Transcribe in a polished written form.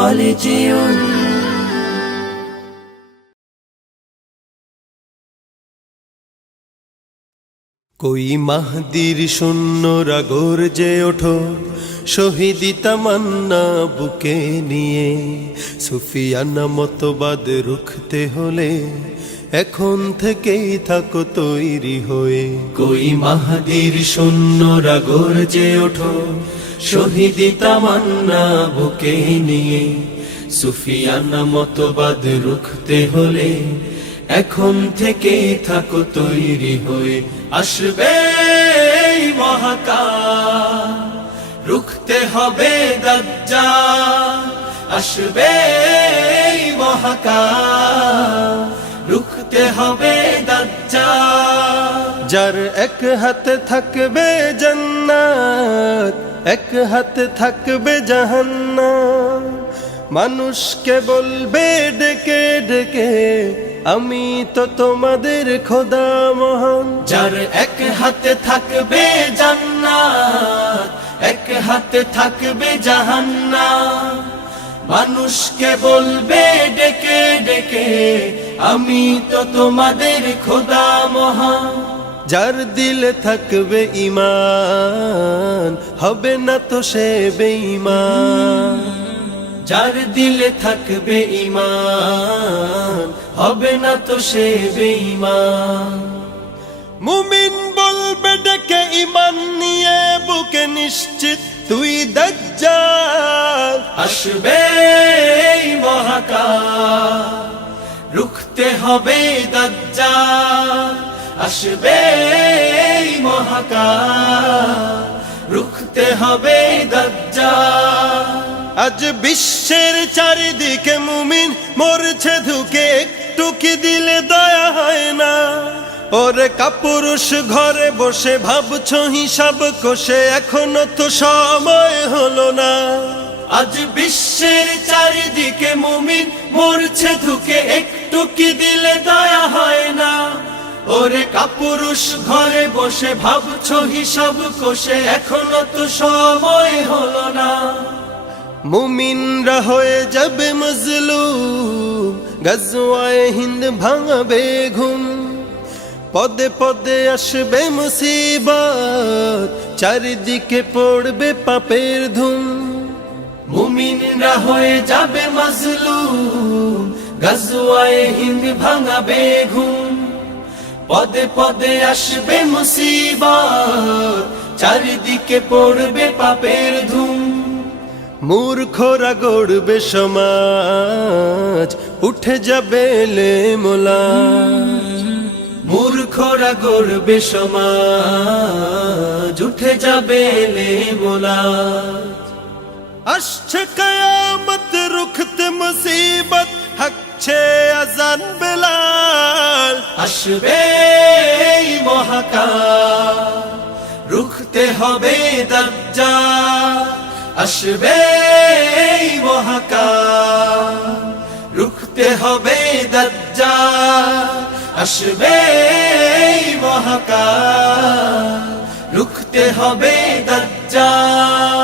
خالدون कोई মাহদির শূন্যরা গর্জে ওঠো শহীদি তামান্না বুকে নিয়ে সুফিয়ানা মতবাদ রুখতে হলে এখন থেকেই থাকো তৈরি হয়ে कोई মাহদির শূন্যরা গর্জে ওঠো শহীদি তামান্না বুকে নিয়ে সুফিয়ানা মতবাদ রুখতে হলে এখন থেকে থাকো তৈরি হয়ে আসবে এই মহাকাল রুখতে হবে দাজ্জাল আসবে এই মহাকাল রুখতে হবে দাজ্জাল যার এক হাতে থাকবে জান্নাত এক হাতে থাকবে জাহান্নাম মানুষকে বলবে ডেকে ডেকে আমি তো তোমাদের খোদা মহান যার এক হাতে থাকবে জান্নাত এক হাতে থাকবে জাহান্নাম মানুষকে বলবে ডেকে ডেকে আমি তো তোমাদের খোদা মহান যার দিলে থাকবে ঈমান হবে না তো সে বেঈমান যার দিলে থাকবে ঈমান হবে না তো সে বেঈমান মুমিন বলবে ডেকে ঈমান নিয়ে বুকে নিশ্চিত তুই দাজ্জাল আসবে এই মহাকাল রুখতে হবে দাজ্জাল আসবে এই মহাকাল রুখতে হবে দাজ্জাল আজ বিশ্বের চারিদিকে মুমিন মরছে ধুকে একটু কি দিলে দয়া হয় না ওরে কাপুরুষ ঘরে বসে ভাবছো হিসাব কষে এখনো তো সময় হলো না আজ বিশ্বের চারিদিকে মুমিন মরছে ধুকে একটু কি দিলে দয়া হয় না ওরে কাপুরুষ ঘরে বসে ভাবছো হিসাব কষে এখনো তো সময় হলো না মুমিনরা হয়ে যাবে মজলুম গজওয়ায়ে হিন্দ ভাঙাবে ঘুম পদে পদে আসবে মুসিবত চারিদিকে পড়বে পাপের ধুম মুমিনরা হয়ে যাবে মজলুম গজওয়ায়ে হিন্দ ভাঙাবে ঘুম পদে পদে আসবে মুসিবত চারিদিকে পড়বে পাপের ধুম মূর্খরা গড়বে সমাজ উঠে যাবে লেমোলা মূর্খরা গড়বে সমাজ উঠে যাবে লেমোলা আসছে কিয়ামত রুখতে মুসিবত হাকছে আজান বেলাল আসবে এই মহাকাল রুখতে হবে দাজ্জাল আসবে এই মহাকাল রুখতে হবে দাজ্জাল আসবে এই মহাকাল রুখতে হবে দাজ্জাল